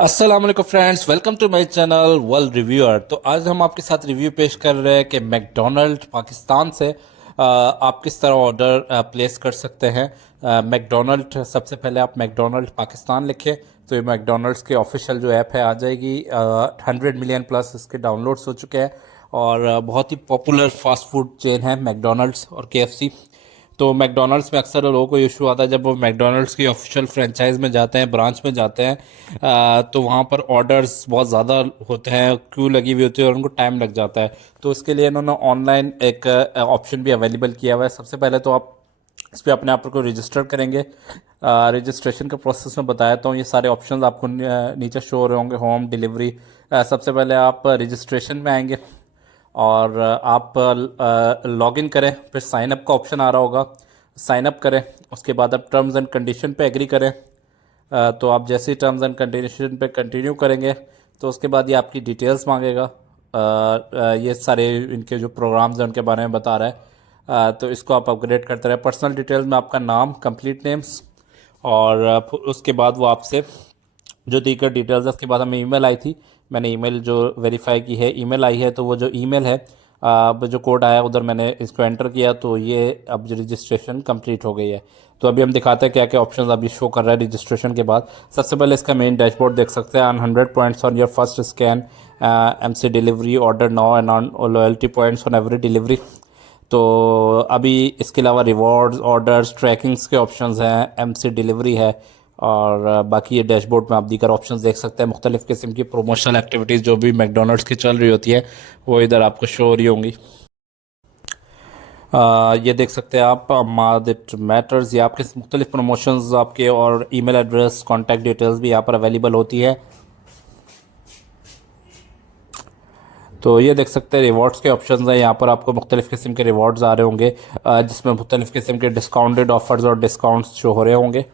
अस्सलाम वालेकुम friends, welcome to my channel world reviewer. तो आज हम आपके साथ रिव्यू पेश कर रहे हैं कि मैकडोनल्ड पाकिस्तान से आप किस तरह ऑर्डर प्लेस कर सकते हैं। मैकडोनल्ड, सबसे पहले आप मैकडोनल्ड पाकिस्तान लिखें तो ये मैकडोनल्ड्स के ऑफिशियल जो ऐप है आ जाएगी। 100 मिलियन प्लस इसके डाउनलोड्स हो चुके हैं और बहुत ही पॉपुलर फास्ट फूड चेन है मैकडोनल्ड्स और केएफसी। तो मैकडोनल्ड्स में अक्सर लोगों को इशू आता है जब वो मैकडोनल्ड्स की ऑफिशियल फ्रेंचाइज में जाते हैं, ब्रांच में जाते हैं, तो वहाँ पर ऑर्डर्स बहुत ज़्यादा होते हैं, क्यू लगी हुई होती है और उनको टाइम लग जाता है। तो इसके लिए इन्होंने ऑनलाइन एक ऑप्शन भी अवेलेबल किया हुआ है। सबसे पहले तो आप इस पर अपने आप को रजिस्टर करेंगे। रजिस्ट्रेशन का प्रोसेस मैं बताया हूँ। ये सारे ऑप्शंस आपको नीचे शो हो रहे होंगे। होम डिलीवरी, सबसे पहले आप रजिस्ट्रेशन में आएंगे और आप लॉग इन करें, फिर साइन अप का ऑप्शन आ रहा होगा, साइन अप करें। उसके बाद आप टर्म्स एंड कंडीशन पे एग्री करें। तो आप जैसे ही टर्म्स एंड कंडीशन पे कंटिन्यू करेंगे तो उसके बाद ये आपकी डिटेल्स मांगेगा। ये सारे इनके जो प्रोग्राम्स हैं उनके बारे में बता रहा है। तो इसको आप अपग्रेड करते रहे। पर्सनल डिटेल्स में आपका नाम, कंप्लीट नेम्स और उसके बाद वो आपसे जो दीगर डिटेल्स है। उसके बाद हमें ईमेल आई थी, मैंने ईमेल जो वेरीफाई की है, ईमेल आई है, तो वो जो ईमेल है, अब जो कोड आया उधर मैंने इसको एंटर किया तो ये अब जो रजिस्ट्रेशन कंप्लीट हो गई है। तो अभी हम दिखाते हैं क्या क्या ऑप्शंस अभी शो कर रहा है रजिस्ट्रेशन के बाद। सबसे पहले इसका मेन डैशबोर्ड देख सकते हैं। 100 points on your first scan, MC delivery order now and on loyalty points on every delivery. तो अभी इसके अलावा रिवॉर्ड्स, ऑर्डर्स, ट्रैकिंग्स के ऑप्शंस हैं, एमसी डिलीवरी है और बाकी ये डैशबोर्ड में आप दीगर ऑप्शंस देख सकते हैं। मुख्तलिफ़ किस्म की प्रोमोशनल एक्टिविटीज़ जो भी मैकडोनल्ड्स की चल रही होती है वो इधर आपको शो हो रही होंगी। ये देख सकते हैं आप, माद इट मैटर्स, ये आपके मुख्तलिफ प्रमोशंस आपके और ईमेल एड्रेस, कॉन्टैक्ट डिटेल्स भी यहाँ पर अवेलेबल होती है। तो ये देख सकते हैं रिवॉर्ड्स के ऑप्शंस हैं। यहाँ पर आपको मुख्तलिफ़ किस्म के रिवॉर्ड्स आ रहे होंगे जिसमें मुख्तलिफ़ किस्म के डिस्काउंटेड ऑफर्स और डिस्काउंट्स शो हो रहे होंगे।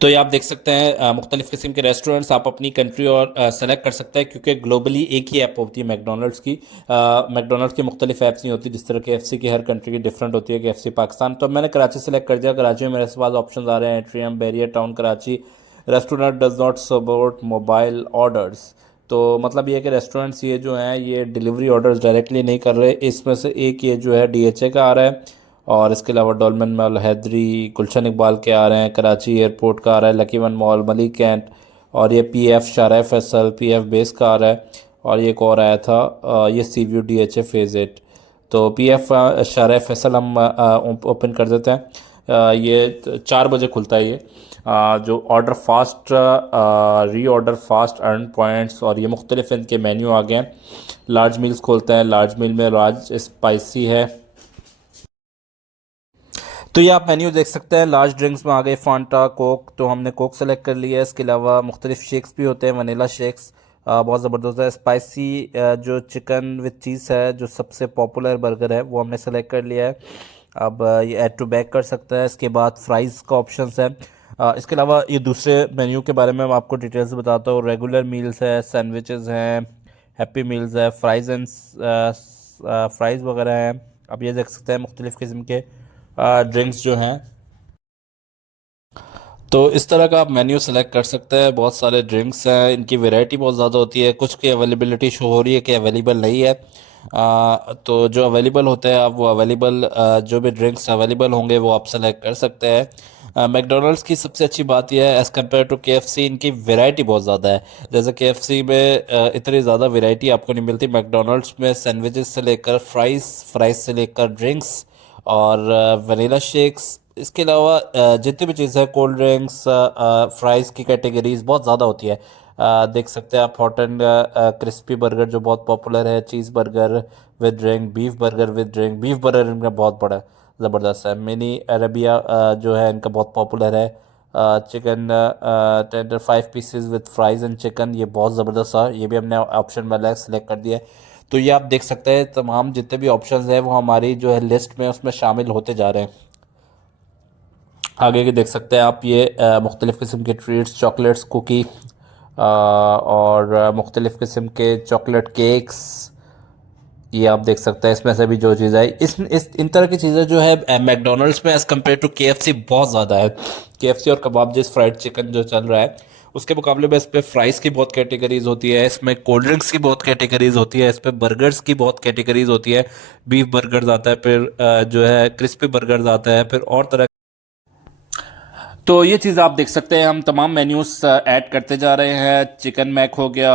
तो ये आप देख सकते हैं मुख्तलिफ़ किस्म के रेस्टोरेंट्स आप अपनी कंट्री और सेलेक्ट कर सकते हैं, क्योंकि ग्लोबली एक ही ऐप होती है मैकडोनल्ड्स की। मैकडोनल्ड्स की मुख्तलिफ ऐप्स नहीं होती, जिस तरह के एफ सी की हर कंट्री की डिफरेंट होती है। कि एफ सी पाकिस्तान, तो मैंने कराची सेलेक्ट कर दिया। कराची में मेरे पास ऑप्शन आ रहे हैं, atrium, barrier town Karachi. Restaurant does not support mobile orders. तो मतलब ये है कि रेस्टोरेंट्स ये जो हैं ये डिलीवरी ऑर्डर्स डायरेक्टली नहीं कर रहे। इसमें से एक ये जो है डीएचए का आ रहा है और इसके अलावा डोलमन मॉल, हैदरी, गुलशन इकबाल के आ रहे हैं, कराची एयरपोर्ट का आ रहा है, lucky one mall, Malik cantt, और ये पीएफ शारा फैसल, पीएफ बेस का आ रहा है। और ये एक और आया था, ये सी व्यू डीएचए फेज 8। तो पीएफ शारा फैसल हम ओपन कर देते हैं। ये 4 बजे खुलता है। ये जो ऑर्डर फास्ट, री ऑर्डर फास्ट, अर्न पॉइंट्स, और ये मुख्तलिफ इनके मेन्यू आ गए हैं। लार्ज मील्स खोलते हैं। लार्ज मील में लार्ज स्पाइसी है। तो ये आप मेन्यू देख सकते हैं। लार्ज ड्रिंक्स में आ गए फांटा, कोक, तो हमने कोक सेलेक्ट कर लिया है। इसके अलावा मुख्तलिफ शेक्स भी होते हैं, वनीला शेक्स बहुत ज़बरदस्त है। स्पाइसी जो चिकन विद चीज़ है, जो सबसे पॉपुलर बर्गर है, वो हमने सेलेक्ट कर लिया है। अब ये ऐड टू बैक कर सकता है। इसके बाद फ्राइज़ का ऑप्शन है। इसके अलावा ये दूसरे मेन्यू के बारे में मैं आपको डिटेल्स बताता हूँ। रेगुलर मील्स है, सैंडविचेस हैं, हैप्पी मील्स है, फ्राइज़ एंड फ्राइज़ वगैरह हैं। अब ये देख सकते हैं मुख्तलिफ़ किस्म के ड्रिंक्स जो हैं। तो इस तरह का आप मेन्यू सेलेक्ट कर सकते हैं। बहुत सारे ड्रिंक्स हैं, इनकी वैरायटी बहुत ज़्यादा होती है। कुछ की अवेलेबिलिटी शो हो रही है कि अवेलेबल नहीं है। तो जो अवेलेबल होते हैं आप वो अवेलेबल, जो भी ड्रिंक्स अवेलेबल होंगे वो आप सेलेक्ट कर सकते हैं। मैकडोनल्ड्स की सबसे अच्छी बात यह है, एज़ कम्पेयर टू केएफसी, इनकी वैरायटी बहुत ज़्यादा है। जैसे केएफसी में इतनी ज़्यादा वैरायटी आपको नहीं मिलती। मैकडोनल्ड्स में सैंडविचेस से लेकर फ्राइज़ से लेकर ड्रिंक्स और वनीला शेक्स, इसके अलावा जितनी भी चीज़ें हैं, कोल्ड ड्रिंक्स, फ्राइज़ की कैटेगरीज बहुत ज़्यादा होती है। देख सकते हैं आप, हॉट एंड क्रिस्पी बर्गर जो बहुत पॉपुलर है, cheese burger with drink, beef burger with drink. Beef burger इनका बहुत बड़ा ज़बरदस्त है। मिनी अरेबिया जो है इनका बहुत पॉपुलर है। Chicken tender 5 pieces with fries and chicken, ये बहुत ज़बरदस्त है। ये भी हमने ऑप्शन वाला सेलेक्ट कर दिया है। तो ये आप देख सकते हैं तमाम जितने भी ऑप्शंस हैं वो हमारी जो है लिस्ट में उसमें शामिल होते जा रहे हैं। आगे के देख सकते हैं आप, ये मुख्तलिफ़ किस्म के ट्रीट्स, चॉकलेट्स, कुकी और मुख्तलिफ़ किस्म के चॉकलेट केक्स ये आप देख सकते हैं इसमें से भी जो चीज़ है, इस इन तरह की चीज़ें जो है मैकडोनल्ड्स में एज़ कम्पेयर टू केएफसी बहुत ज़्यादा है। केएफसी और कबाब जिस फ्राइड चिकन जो चल रहा है उसके मुकाबले में इस पे फ्राइज़ की बहुत कैटेगरीज होती है, इसमें कोल्ड ड्रिंक्स की बहुत कैटेगरीज होती है, इस पे बर्गर्स की बहुत कैटेगरीज होती है। बीफ बर्गर्स आता है, फिर जो है क्रिस्पी बर्गर्स आता है, फिर और तरह। तो ये चीज़ आप देख सकते हैं, हम तमाम मेन्यूज ऐड करते जा रहे हैं। चिकन मैक हो गया,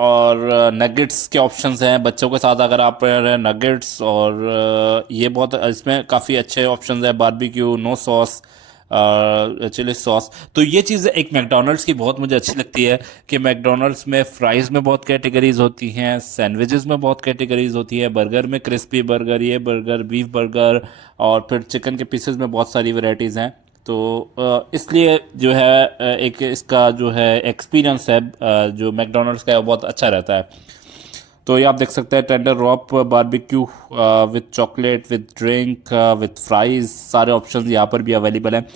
और नगेट्स के ऑप्शंस हैं बच्चों के साथ अगर आप रह रहे हैं, नगेट्स। और ये बहुत इसमें काफ़ी अच्छे ऑप्शंस हैं, barbecue no sauce, chilli sauce. तो ये चीज़ एक मैकडोनल्ड्स की बहुत मुझे अच्छी लगती है कि मैकडोनल्ड्स में फ़्राइज़ में बहुत कैटेगरीज होती हैं, सैंडविचेस में बहुत कैटेगरीज होती है, बर्गर में क्रिस्पी बर्गर, ये बर्गर, बीफ बर्गर, और फिर चिकन के पीसेस में बहुत सारी वैरायटीज़ हैं। तो इसलिए जो है एक इसका जो है एक्सपीरियंस है जो मैकडोनल्ड्स का है वो बहुत अच्छा रहता है। तो ये आप देख सकते हैं tender wrap barbecue with chocolate, with drink, with fries, सारे ऑप्शन यहाँ पर भी अवेलेबल हैं।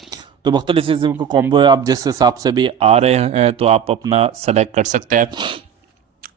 तो मुख्तलिफ किस्म का कॉम्बो है, आप जिस हिसाब से भी आ रहे हैं तो आप अपना सेलेक्ट कर सकते हैं।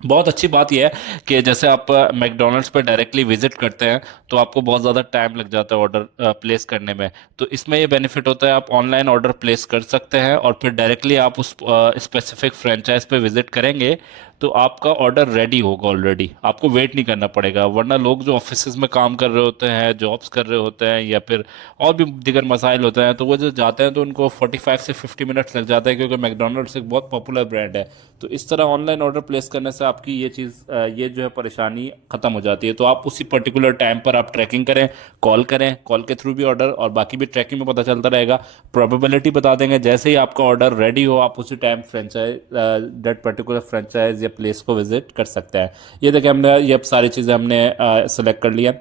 बहुत अच्छी बात यह है कि जैसे आप मैकडोनल्ड्स पे डायरेक्टली विजिट करते हैं तो आपको बहुत ज़्यादा टाइम लग जाता है ऑर्डर प्लेस करने में। तो इसमें ये बेनिफिट होता है, आप ऑनलाइन ऑर्डर प्लेस कर सकते हैं और फिर डायरेक्टली आप उस स्पेसिफिक फ्रेंचाइज पे विजिट करेंगे तो आपका ऑर्डर रेडी होगा ऑलरेडी, आपको वेट नहीं करना पड़ेगा। वरना लोग जो ऑफिस में काम कर रहे होते हैं, जॉब्स कर रहे होते हैं, या फिर और भी दीगर मसाइल होते हैं, तो वो जो जाते हैं तो उनको 45 से 50 मिनट्स लग जाता है, क्योंकि मैकडोनल्ड्स एक बहुत पॉपुलर ब्रांड है। तो इस तरह ऑनलाइन ऑर्डर प्लेस करने से आपकी ये चीज़ ये जो है परेशानी ख़त्म हो जाती है। तो आप उसी पर्टिकुलर टाइम पर आप ट्रैकिंग करें, करें, कॉल के थ्रू भी ऑर्डर, और बाकी भी ट्रैकिंग में पता चलता रहेगा, प्रोबेबिलिटी बता देंगे। जैसे ही आपका ऑर्डर रेडी हो आप उसी time franchise that particular franchise या प्लेस को विजिट कर सकते हैं। ये देखिए हमने ये सारी चीज़ें हमने सेलेक्ट कर लिया।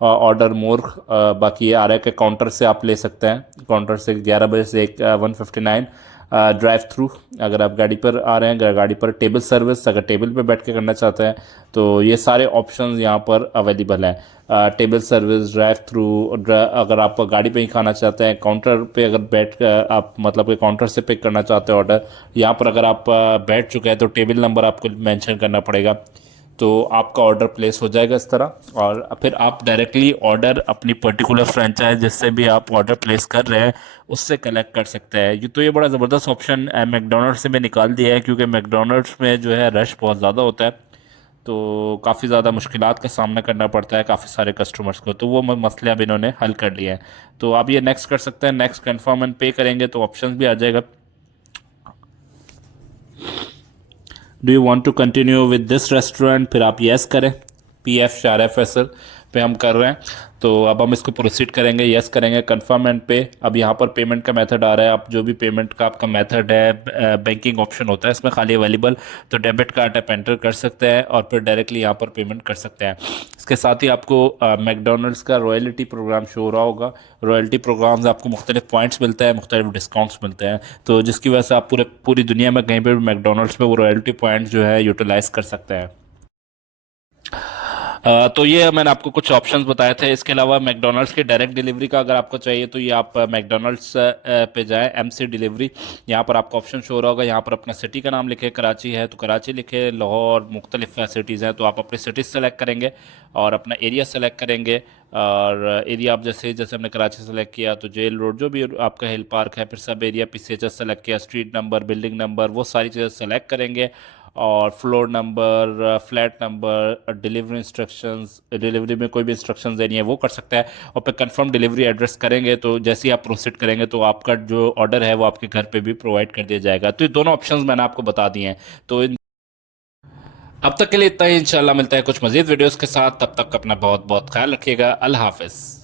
ऑर्डर मोर बाकी ये आ रहा है कि काउंटर से आप ले सकते हैं, काउंटर से 11 बजे से 1:59। ड्राइव थ्रू अगर आप गाड़ी पर आ रहे हैं, अगर गाड़ी पर टेबल सर्विस अगर टेबल पे बैठ के करना चाहते हैं तो ये सारे ऑप्शंस यहाँ पर अवेलेबल हैं। टेबल सर्विस, ड्राइव थ्रू, अगर आप गाड़ी पे ही खाना चाहते हैं, काउंटर पे अगर बैठ कर आप मतलब कि काउंटर से पिक करना चाहते हैं ऑर्डर, यहाँ पर अगर आप बैठ चुके हैं तो टेबल नंबर आपको मेंशन करना पड़ेगा, तो आपका ऑर्डर प्लेस हो जाएगा इस तरह। और फिर आप डायरेक्टली ऑर्डर अपनी पर्टिकुलर फ्रेंचाइज जिससे भी आप ऑर्डर प्लेस कर रहे हैं उससे कलेक्ट कर सकते हैं। ये बड़ा ज़बरदस्त ऑप्शन मैकडोनल्ड्स से मैं निकाल दिया है, क्योंकि मैकडोनल्ड्स में जो है रश बहुत ज़्यादा होता है, तो काफ़ी ज़्यादा मुश्किलात का सामना करना पड़ता है काफ़ी सारे कस्टमर्स को। तो वो मसले अब इन्होंने हल कर लिए हैं। तो आप ये नेक्स्ट कर सकते हैं, नेक्स्ट कन्फर्म एंड पे करेंगे तो ऑप्शन भी आ जाएगा। Do you want to continue with this restaurant, फिर आप येस करें। PF4FSL पे हम कर रहे हैं, तो अब हम इसको प्रोसीड करेंगे, येस करेंगे, कंफर्म एंड पे। अब यहाँ पर पेमेंट का मेथड आ रहा है, आप जो भी पेमेंट का आपका मेथड है, बैंकिंग ऑप्शन होता है इसमें खाली अवेलेबल, तो डेबिट कार्ड आप एंटर कर सकते हैं और फिर डायरेक्टली यहाँ पर पेमेंट कर सकते हैं। इसके साथ ही आपको मैकडोनल्ड्स का रॉयल्टी प्रोग्राम शो हो रहा होगा। रॉयल्टी प्रोग्राम्स आपको मुख्तलिफ पॉइंट्स मिलते हैं, मुख्तलिफ डिस्काउंट्स मिलते हैं, तो जिसकी वजह से आप पूरी दुनिया में कहीं पर भी मैकडोनल्ड्स में वो रॉयल्टी पॉइंट्स जो है यूटिलाइज कर सकते हैं। तो ये मैंने आपको कुछ ऑप्शंस बताए थे। इसके अलावा मैकडोनल्ड्स की डायरेक्ट डिलीवरी का अगर आपको चाहिए तो ये आप मैकडोनल्ड्स पे जाएं, MC डिलीवरी, यहाँ पर आपको ऑप्शन शो हो रहा होगा। यहाँ पर अपना सिटी का नाम लिखे, कराची है तो कराची लिखे, लाहौर, मुख्तलिफ सिटीज़ हैं तो आप अपनी सिटीज़ सेलेक्ट करेंगे और अपना एरिया सेलेक्ट करेंगे। और एरिया आप जैसे जैसे हमने कराची सेलेक्ट किया तो जेल रोड जो भी आपका हिल पार्क है, फिर सब एरिया PCHS सेलेक्ट किया, स्ट्रीट नंबर, बिल्डिंग नंबर, वो सारी चीज़ें सेलेक्ट करेंगे, और floor number, flat number, delivery instructions, delivery में कोई भी इंस्ट्रक्शंस देनी है वो कर सकता है, और फिर कंफर्म डिलीवरी एड्रेस करेंगे तो जैसे ही आप प्रोसीड करेंगे तो आपका जो ऑर्डर है वो आपके घर पे भी प्रोवाइड कर दिया जाएगा। तो ये दोनों ऑप्शंस मैंने आपको बता दिए हैं। तो अब तक के लिए इतना ही, इंशाल्लाह मिलता है कुछ मजीद वीडियोस के साथ, तब तक अपना बहुत बहुत ख्याल रखिएगा। अल्लाह हाफिज़।